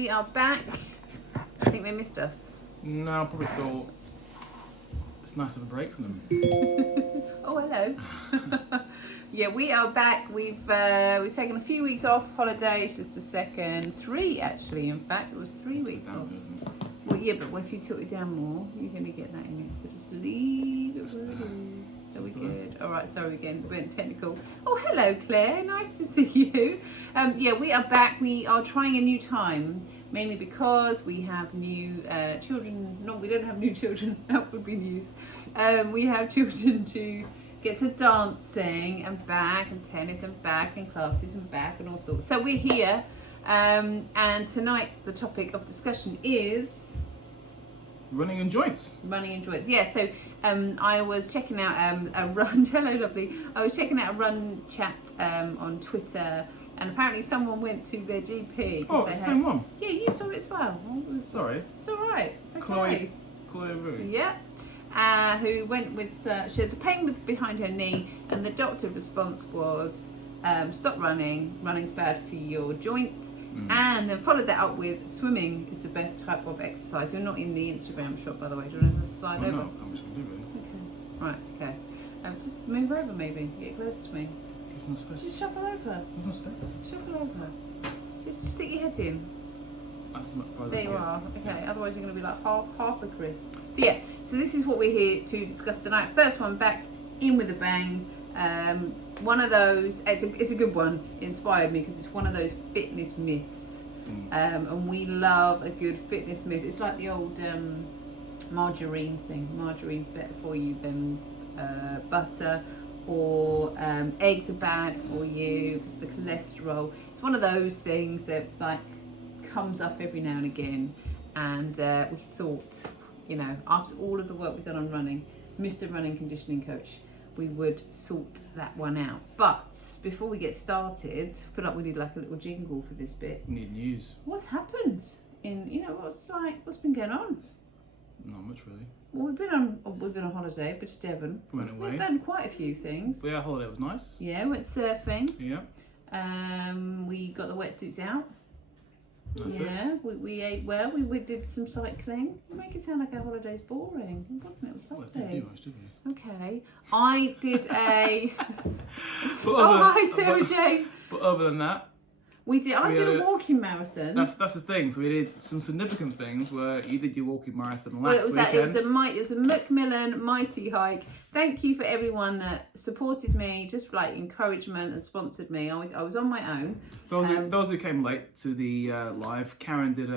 we are back. I think they missed us. No, I probably thought it's nice to have a break from them. Oh, hello. Yeah, we are back. We've taken a few weeks off holidays, just a second. 3 actually, in fact. It was 3 weeks off. Well, yeah, but if you took it down more, you're going to get that in it. So just leave it where it is. So we're good. All right, sorry again, we went technical. Oh, hello, Claire. Nice to see you. Yeah, we are back. We are trying a new time, mainly because we have new children. No, we don't have new children. That would be news. We have children to get to dancing and back and tennis and back and classes and back and all sorts. So we're here. And tonight the topic of discussion is Running and joints. Running and joints. Yeah, so I was checking out a run. Hello, lovely. I was checking out a run chat on Twitter, and apparently someone went to their GP. Oh, it's the same one. Yeah, you saw it as well. Sorry. It's all right. It's okay. Chloe Rue. Yeah. Who went with she had a pain behind her knee, and the doctor's response was stop running. Running's bad for your joints. And then followed that up with swimming is the best type of exercise. You're not in the Instagram shot, by the way. Do you want to slide over? No, I'm just leaving. Okay. Right, okay. Just move over maybe. Get close to me. There's no space. Just shuffle over. There's no space. Shuffle over. Just stick your head in. That's much farther. There you are. Okay, otherwise you're going to be like half a Chris. So yeah, so this is what we're here to discuss tonight. First one, back in with a bang. One of those, it's a good one. It inspired me because it's one of those fitness myths. And we love a good fitness myth. It's like the old margarine thing. Margarine's better for you than butter, or eggs are bad for you because the cholesterol. It's one of those things that like comes up every now and again. And we thought, you know, after all of the work we've done on running, Mr. Running Conditioning Coach, we would sort that one out. But before we get started, I feel like we need like a little jingle for this bit. We need news. What's happened what's been going on? Not much really. Well, we've been on holiday, but to Devon. Went away. We've done quite a few things. But yeah, holiday was nice. Yeah, went surfing. Yeah. We got the wetsuits out. That's yeah, we ate well. We did some cycling. You make it sound like our holiday's boring, wasn't it? It was Well, lovely. I didn't do much, did we? Okay, I did a. But Hi, Sarah Jane. But other than that, I did a walking marathon. that's the thing. So we did some significant things where you did your walking marathon Well, last weekend. it was a Macmillan mighty hike. Thank you for everyone that supported me, just like encouragement and sponsored me. I was on my own. Those who came late to the live, Karen did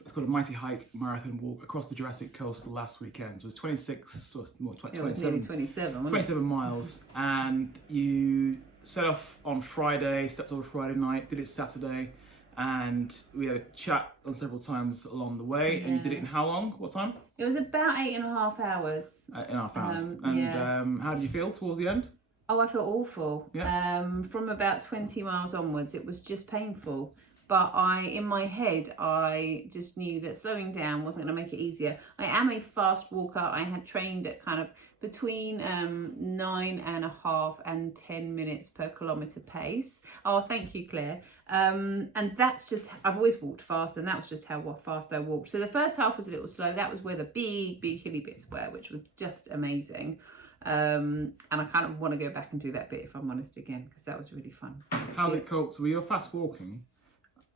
it's called a mighty hike marathon walk across the Jurassic Coast last weekend. So it was 27 miles, and you set off on Friday, stepped over Friday night, did it Saturday, and we had a chat on several times along the way. And you did it in how long? What time? It was about 8.5 hours. 8.5 hours. And how did you feel towards the end? Oh, I felt awful. Yeah. From about 20 miles onwards, it was just painful. But in my head, I just knew that slowing down wasn't going to make it easier. I am a fast walker. I had trained at kind of between 9.5 and 10 minutes per kilometre pace. Oh, thank you, Claire. And that's just, I've always walked fast, and that was just how fast I walked. So the first half was a little slow. That was where the big hilly bits were, which was just amazing. And I kind of want to go back and do that bit, if I'm honest, again, because that was really fun. How's it coped? So you're fast walking.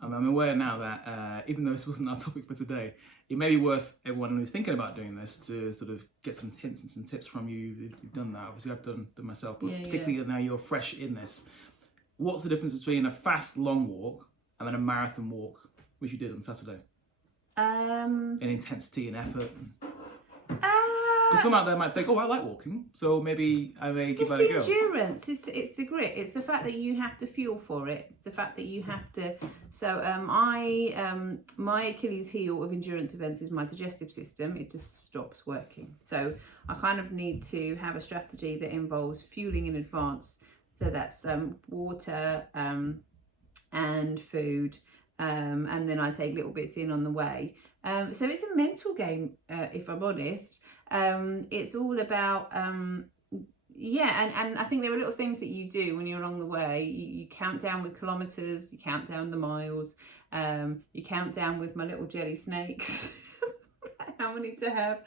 I'm aware now that even though this wasn't our topic for today, it may be worth everyone who's thinking about doing this to sort of get some hints and some tips from you who've done that. Obviously, I've done them myself, but particularly now you're fresh in this. What's the difference between a fast long walk and then a marathon walk, which you did on Saturday? In intensity and effort. Because some out there might think, oh, I like walking, so maybe I may give that a go. It's the endurance, it's the grit, it's the fact that you have to fuel for it, the fact that you have to. So my Achilles heel of endurance events is my digestive system. It just stops working. So I kind of need to have a strategy that involves fueling in advance. So that's water and food, and then I take little bits in on the way. So it's a mental game, if I'm honest. It's all about, and I think there are little things that you do when you're along the way. You count down with kilometres, you count down the miles, You count down with my little jelly snakes. How many to have.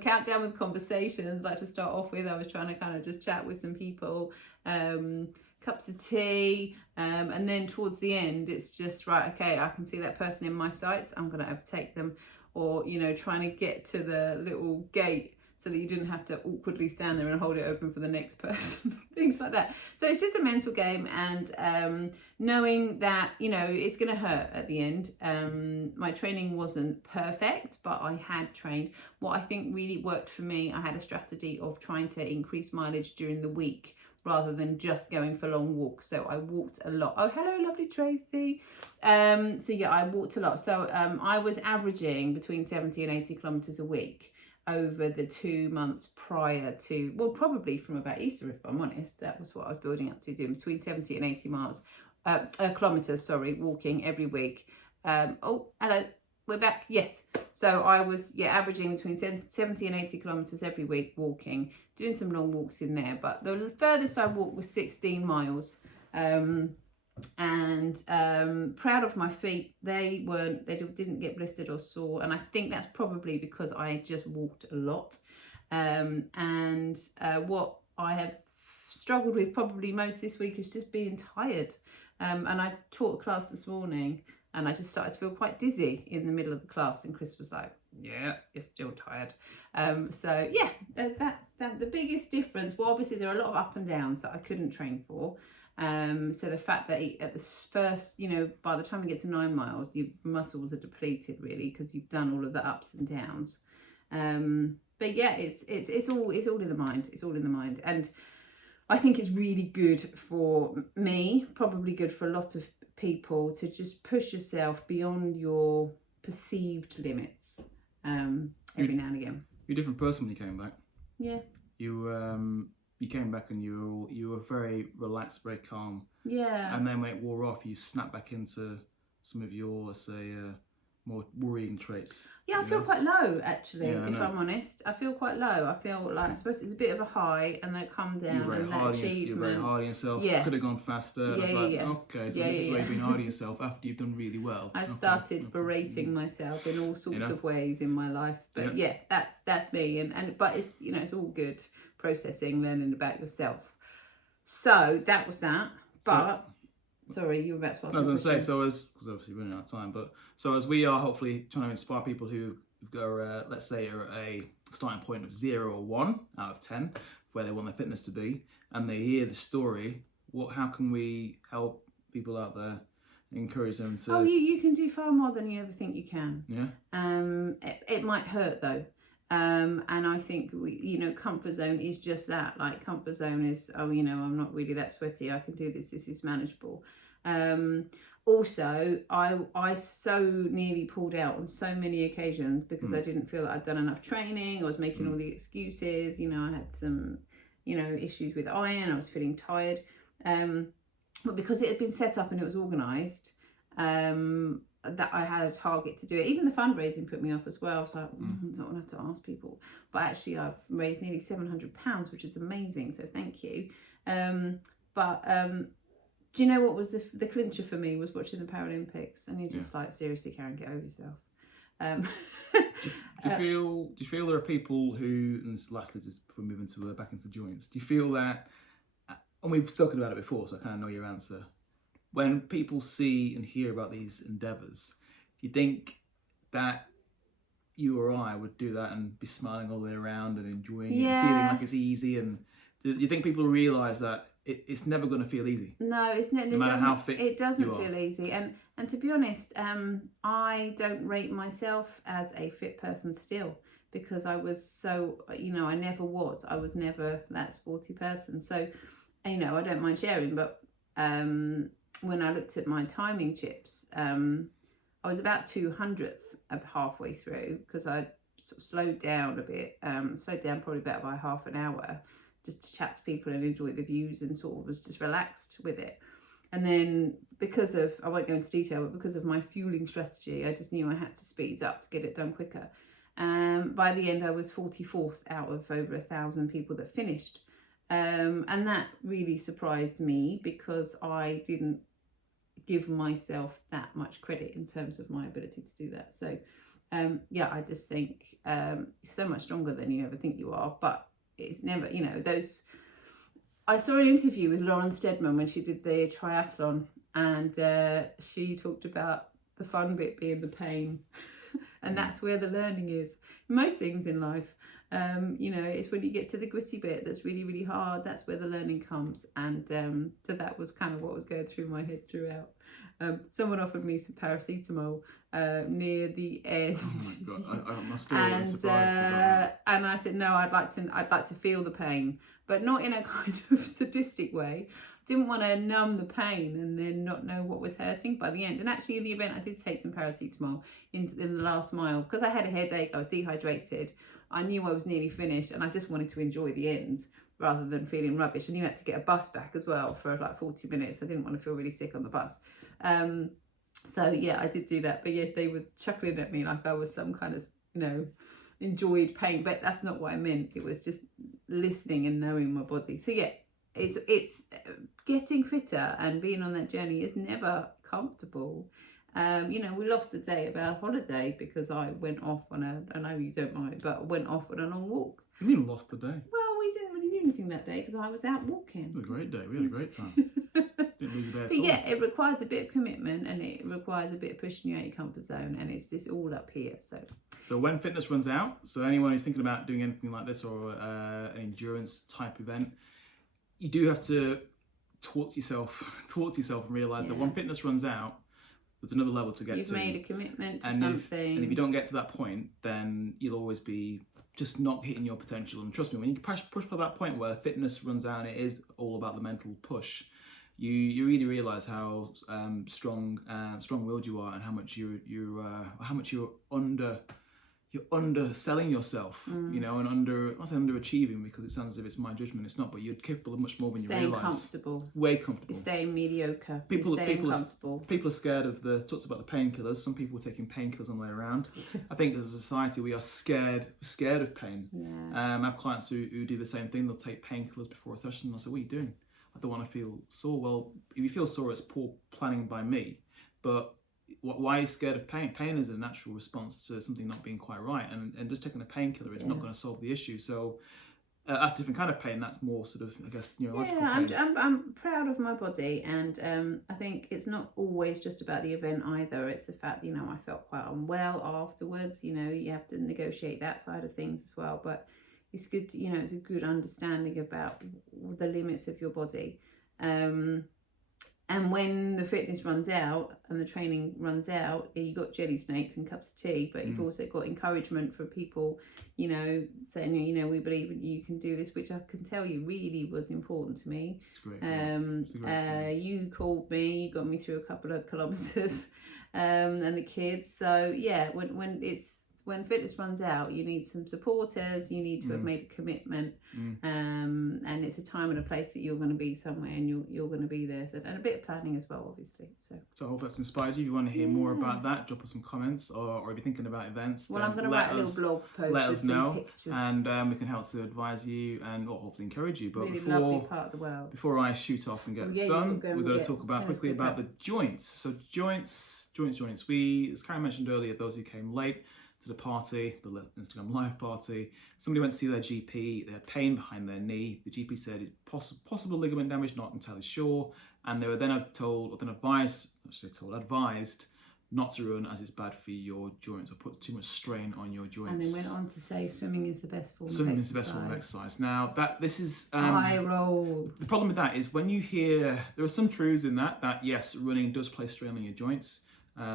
Count down with conversations. Like to start off with, I was trying to kind of just chat with some people, cups of tea, and then towards the end it's just right, okay, I can see that person in my sights, I'm going to overtake them, or trying to get to the little gate so that you didn't have to awkwardly stand there and hold it open for the next person. Things like that. So it's just a mental game, and knowing that it's going to hurt at the end. My training wasn't perfect, but I had trained. What I think really worked for me, I had a strategy of trying to increase mileage during the week rather than just going for long walks. So I walked a lot. Oh, hello, lovely Tracy. So yeah, I walked a lot. So I was averaging between 70 and 80 kilometers a week over the 2 months prior to, well, probably from about Easter, if I'm honest. That was what I was building up to, doing between 70 and 80 kilometers, walking every week. Oh, hello, we're back. Yes. So I was, averaging between 70 and 80 kilometers every week walking, doing some long walks in there. But the furthest I walked was 16 miles. And proud of my feet. They didn't get blistered or sore, and I think that's probably because I just walked a lot. What I have struggled with probably most this week is just being tired. And I taught a class this morning, and I just started to feel quite dizzy in the middle of the class, and Chris was like, yeah, you're still tired. The biggest difference, well, obviously there are a lot of up and downs that I couldn't train for. So the fact that at the first, by the time you get to 9 miles, your muscles are depleted really, because you've done all of the ups and downs. But yeah, it's all in the mind. It's all in the mind. And I think it's really good for me, probably good for a lot of people, to just push yourself beyond your perceived limits every now and again. You're a different person when you came back. Yeah. You came back and you were very relaxed, very calm. Yeah. And then when it wore off, you snapped back into some of your, let's say, more worrying traits. Yeah, I feel quite low, actually, if I'm honest. I feel quite low. I feel like, I suppose it's a bit of a high and then come down. You're very hard on yourself. Yeah. Could have gone faster. Okay, so this is where you've been hard on yourself after you've done really well. I've started berating myself in all sorts of ways in my life. But that's me. But it's, it's all good. Processing, learning about yourself. So that was that. But sorry, you were about to ask. I was going to say, because obviously we're running out of time, but so as we are hopefully trying to inspire people who go, let's say, are at a starting point of 0 or 1 out of 10, where they want their fitness to be, and they hear the story, how can we help people out there, encourage them to? Oh, you can do far more than you ever think you can. Yeah. It might hurt though. And I think comfort zone is just that. Like, comfort zone is, I'm not really that sweaty, I can do this is manageable. Also, I so nearly pulled out on so many occasions because I didn't feel that I'd done enough training. I was making all the excuses. I had some issues with iron, I was feeling tired, but because it had been set up and it was organised, that I had a target to do it. Even the fundraising put me off as well. I was like, I don't want to have to ask people. But actually, I've raised nearly £700, which is amazing. So thank you. Do you know what was the clincher for me was watching the Paralympics, and you're just like, seriously, Karen, get over yourself. Do you feel there are people who, and this last is before moving to back into joints, do you feel that, and we've talked about it before, so I kind of know your answer, when people see and hear about these endeavours, do you think that you or I would do that and be smiling all the way around and enjoying it and feeling like it's easy? And do you think people realise that it's never going to feel easy? No, it's not. No matter how fit it doesn't feel easy. And to be honest, I don't rate myself as a fit person still, because I was so, I never was. I was never that sporty person. So, I don't mind sharing, but when I looked at my timing chips, I was about 200th of halfway through, because I sort of slowed down a bit, slowed down probably about by half an hour, just to chat to people and enjoy the views, and sort of was just relaxed with it. And then because of, I won't go into detail, but because of my fueling strategy, I just knew I had to speed up to get it done quicker. By the end, I was 44th out of over 1,000 people that finished. And that really surprised me, because I didn't give myself that much credit in terms of my ability to do that. So I just think you're so much stronger than you ever think you are, but it's never, those. I saw an interview with Lauren Steadman when she did the triathlon, and she talked about the fun bit being the pain. And that's where the learning is. Most things in life, it's when you get to the gritty bit that's really, really hard, that's where the learning comes. And so that was kind of what was going through my head throughout. Someone offered me some paracetamol near the end. Oh my God, I'm still really surprised about that. And I said, no, I'd like to feel the pain, but not in a kind of sadistic way. Didn't want to numb the pain and then not know what was hurting by the end. And actually in the event I did take some paracetamol in the last mile because I had a headache, I was dehydrated, I knew I was nearly finished, and I just wanted to enjoy the end rather than feeling rubbish. And you had to get a bus back as well for like 40 minutes. I didn't want to feel really sick on the bus. So yeah, I did do that. But yes, they were chuckling at me like I was some kind of, enjoyed pain, but that's not what I meant. It was just listening and knowing my body. So yeah, it's getting fitter and being on that journey is never comfortable. We lost a day of our holiday because I went off on I know you don't mind, but I went off on a long walk. You mean lost the day? Well, we didn't really do anything that day because I was out walking. It was a great day. We had a great time. Didn't lose a day at all. Yeah, it requires a bit of commitment and it requires a bit of pushing you out your comfort zone, and it's just all up here. So when fitness runs out, so anyone who's thinking about doing anything like this or an endurance type event, you do have to talk to yourself and realise that when fitness runs out, there's another level to get You've to. made a commitment to and something. If you don't get to that point, then you'll always be just not hitting your potential. And trust me, when you push by that point where fitness runs out and it is all about the mental push, you really realise how strong-willed you are and how much you're underselling yourself, and I'm not saying underachieving because it sounds as if it's my judgment. It's not, but you're capable of much more when you realise. Comfortable. Way comfortable. You're staying mediocre. People are scared of talks about the painkillers. Some people are taking painkillers on the way around. I think as a society we are scared of pain. Yeah. I have clients who do the same thing. They'll take painkillers before a session and I say, what are you doing? I don't want to feel sore. Well, if you feel sore, it's poor planning by me. But why are you scared of pain? Pain is a natural response to something not being quite right, and just taking a painkiller is not going to solve the issue. So that's a different kind of pain. That's more sort of, I guess, neurological pain. I'm proud of my body, and I think it's not always just about the event either. It's the fact, I felt quite unwell afterwards. You have to negotiate that side of things as well. But it's good to, it's a good understanding about the limits of your body. And when the fitness runs out and the training runs out, you've got jelly snakes and cups of tea, but you've also got encouragement from people, saying, we believe in you, you can do this, which I can tell you really was important to me. It's great. You called me, you got me through a couple of kilometres, and the kids. So yeah, when fitness runs out, you need some supporters, you need to have made a commitment, and it's a time and a place that you're going to be somewhere and you're going to be there. So, and a bit of planning as well, obviously. So I hope that's inspired you. If you want to hear more about that, drop us some comments, or if you're thinking about events, well, I'm going to write a little blog post. Let us know, pictures. And we can help to advise you and hopefully encourage you. But really lovely part of the world. Before I shoot off and get sun, we're going to talk quickly about the joints. So joints. As Karen mentioned earlier, those who came late to the party, the Instagram live party, somebody went to see their GP, they had pain behind their knee. The GP said it's possible ligament damage, not entirely sure, and they were then advised not to run as it's bad for your joints or put too much strain on your joints. And they went on to say swimming is the best form of exercise. Now this is eye roll. The problem with that is when you hear there are some truths in that yes, running does place strain on your joints.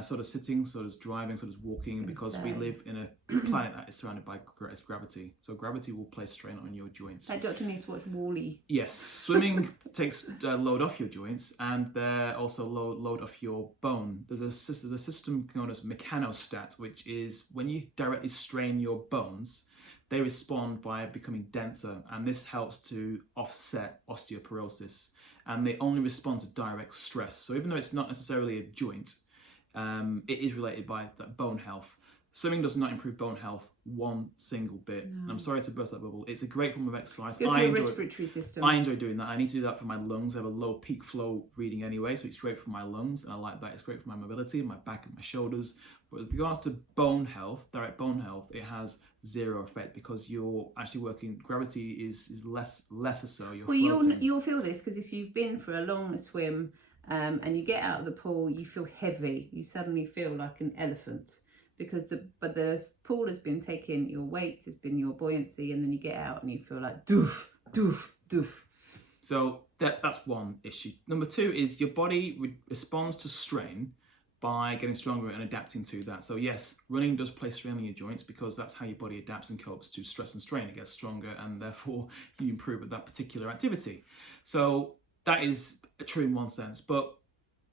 So does sitting, so does driving, so does walking, because we live in a planet that is surrounded by gravity. So gravity will place strain on your joints. Like Dr. needs to watch Wall-E. Yes, swimming takes load off your joints, and they're also load off your bone. There's a system known as mechanostat, which is when you directly strain your bones, they respond by becoming denser, and this helps to offset osteoporosis. And they only respond to direct stress. So even though it's not necessarily a joint, it is related by bone health. Swimming does not improve bone health one single bit. And I'm sorry to burst that bubble. It's a great form of exercise. Good for your respiratory system. I enjoy doing that. I need to do that for my lungs. I have a low peak flow reading anyway, so it's great for my lungs, and I like that. It's great for my mobility, my back and my shoulders. But with regards to bone health, direct bone health, it has zero effect because you're actually working. Gravity is lesser so. You're floating. You'll feel this because if you've been for a long swim and you get out of the pool, you feel heavy. You suddenly feel like an elephant. Because the pool has been taking your weight, has been your buoyancy, and then you get out and you feel like doof, doof, doof. So that's one issue. Number two is your body responds to strain by getting stronger and adapting to that. So yes, running does place strain on your joints because that's how your body adapts and copes to stress and strain. It gets stronger and therefore you improve at that particular activity. So that is true in one sense, but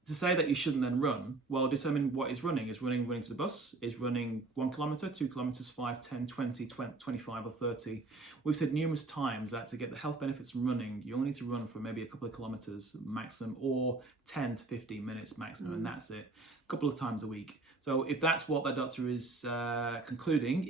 to say that you shouldn't then run, well, determine what is running. Is running to the bus? Is running 1 kilometre, 2 kilometres, 5, 10, 20, 25 or 30? We've said numerous times that to get the health benefits from running, you only need to run for maybe a couple of kilometres maximum or 10 to 15 minutes maximum, and that's it. A couple of times a week. So if that's what that doctor is concluding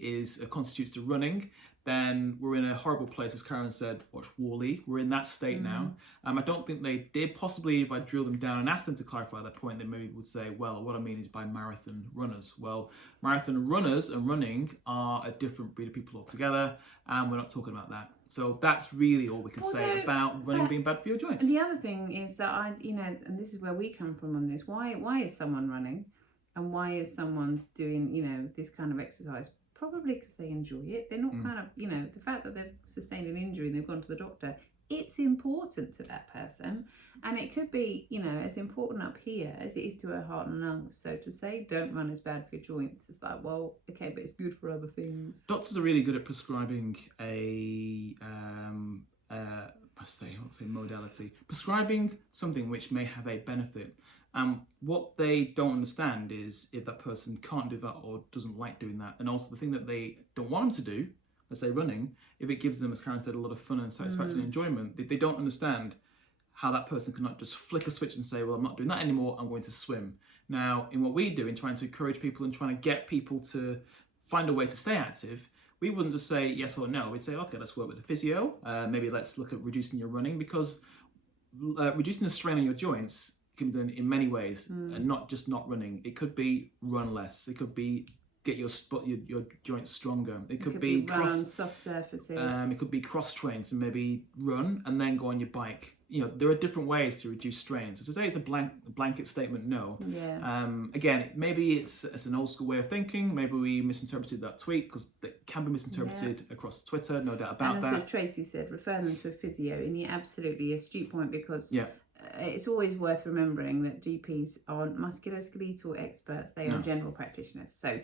constitutes to running, then we're in a horrible place, as Karen said, watch Wall-E. We're in that state now. I don't think they did. Possibly if I drill them down and asked them to clarify that point, they maybe would say, well, what I mean is by marathon runners. Well, marathon runners and running are a different breed of people altogether, and we're not talking about that. So that's really all we can say about running being bad for your joints. And the other thing is that and this is where we come from on this. Why is someone running, and why is someone doing, this kind of exercise? Probably because they enjoy it. They're not kind of, the fact that they've sustained an injury and they've gone to the doctor, it's important to that person. And it could be, as important up here as it is to her heart and lungs. So to say don't run is bad for your joints, it's like, well, okay, but it's good for other things. Doctors are really good at prescribing prescribing something which may have a benefit. What they don't understand is if that person can't do that or doesn't like doing that, and also the thing that they don't want them to do, let's say running, if it gives them, as Karen said, a lot of fun and satisfaction and enjoyment, they don't understand how that person cannot just flick a switch and say, well, I'm not doing that anymore, I'm going to swim. Now, in what we do, in trying to encourage people and trying to get people to find a way to stay active, we wouldn't just say yes or no. We'd say, okay, let's work with the physio. Maybe let's look at reducing your running, because reducing the strain on your joints can be done in many ways, and not just not running. It could be run less. It could be get your joints stronger. It could be run on soft surfaces. It could be cross train, so maybe run and then go on your bike. There are different ways to reduce strain. So to say it's a blanket statement, no. Yeah. Again, maybe it's an old school way of thinking. Maybe we misinterpreted that tweet, because it can be misinterpreted across Twitter, no doubt about that. And as Tracy said, refer them to a physio, in the absolutely astute point, because it's always worth remembering that GPs aren't musculoskeletal experts. They are general practitioners. So,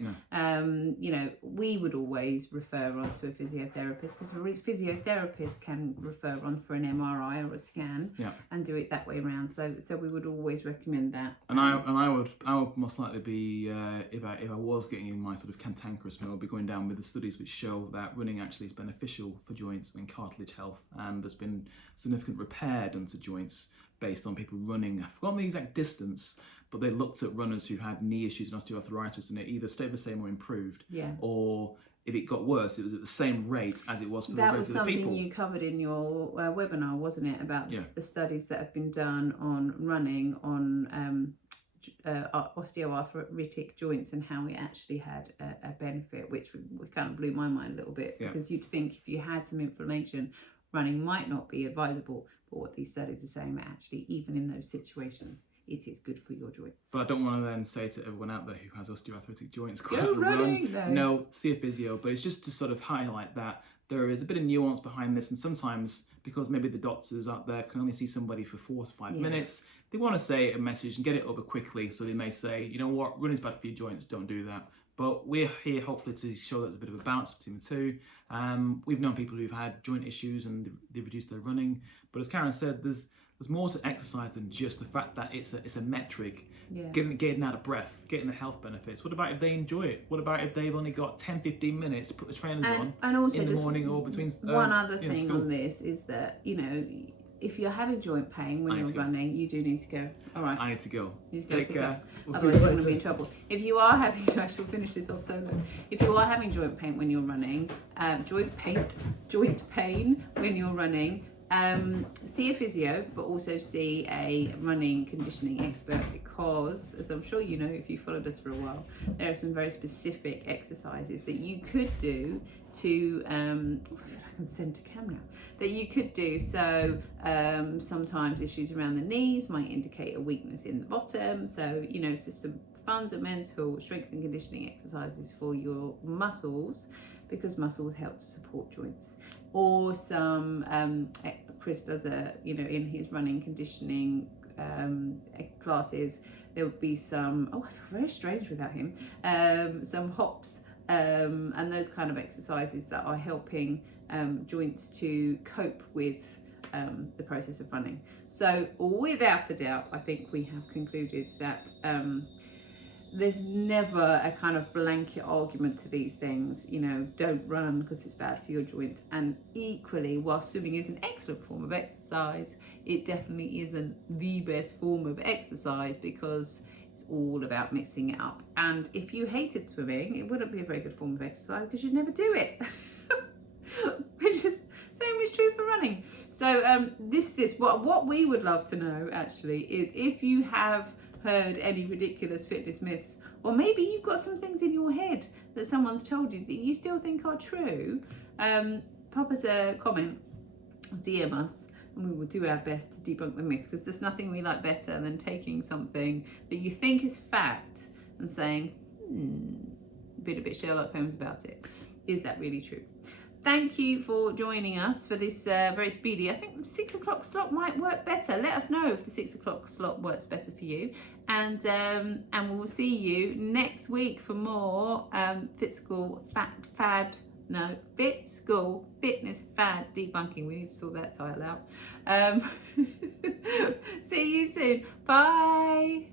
we would always refer on to a physiotherapist, because a physiotherapist can refer on for an MRI or a scan and do it that way around. So we would always recommend that. And I would most likely be, if I was getting in my sort of cantankerous mode, be going down with the studies which show that running actually is beneficial for joints and cartilage health, and there's been significant repair done to joints based on people running. I've forgotten the exact distance, but they looked at runners who had knee issues and osteoarthritis, and it either stayed the same or improved. Yeah. Or if it got worse, it was at the same rate as it was for the regular people. That was something you covered in your webinar, wasn't it? About the studies that have been done on running on osteoarthritic joints and how it actually had a benefit, which kind of blew my mind a little bit, because you'd think if you had some inflammation, running might not be advisable. But what these studies are saying, that actually, even in those situations, it is good for your joints. But I don't want to then say to everyone out there who has osteoarthritic joints, go running. No, see a physio. But it's just to sort of highlight that there is a bit of nuance behind this, and sometimes because maybe the doctors out there can only see somebody for 4 to 5 minutes, they want to say a message and get it over quickly. So they may say, you know what, running's bad for your joints, don't do that. But we're here hopefully to show that there's a bit of a balance between the two. We've known people who've had joint issues and they've reduced their running. But as Karen said, there's more to exercise than just the fact that it's a metric. Getting out of breath, getting the health benefits. What about if they enjoy it? What about if they've only got 10-15 minutes to put the trainers on and also in the morning or between one other thing school. On this is that, if you're having joint pain when you're running, you do need to go. All right. I need to go. You need to Take care. We'll Otherwise, you're see going to be in trouble. If you are having, we'll finish this off solo. If you are having joint pain when you're running, joint pain when you're running, see a physio, but also see a running conditioning expert, because, as I'm sure you know if you followed us for a while, there are some very specific exercises that you could do to, I can send to camera, that you could do. So sometimes issues around the knees might indicate a weakness in the bottom. So, you know, it's just some fundamental strength and conditioning exercises for your muscles, because muscles help to support joints. Or some, Chris does in his running conditioning classes, there will be some, I feel very strange without him, some hops and those kind of exercises that are helping joints to cope with the process of running. So without a doubt, I think we have concluded that there's never a kind of blanket argument to these things. You know, don't run because it's bad for your joints. And equally, while swimming is an excellent form of exercise, it definitely isn't the best form of exercise, because it's all about mixing it up. And if you hated swimming, it wouldn't be a very good form of exercise, because you'd never do it. Which is same is true for running. So this is what we would love to know, actually, is if you have heard any ridiculous fitness myths, or maybe you've got some things in your head that someone's told you that you still think are true, pop us a comment, DM us, and we will do our best to debunk the myth, because there's nothing we like better than taking something that you think is fact and saying, a bit Sherlock Holmes about it. Is that really true? Thank you for joining us for this very speedy, I think 6 o'clock slot might work better. Let us know if the 6 o'clock slot works better for you. And we'll see you next week for more Fit School Fitness Fad Debunking. We need to sort that title out. See you soon. Bye.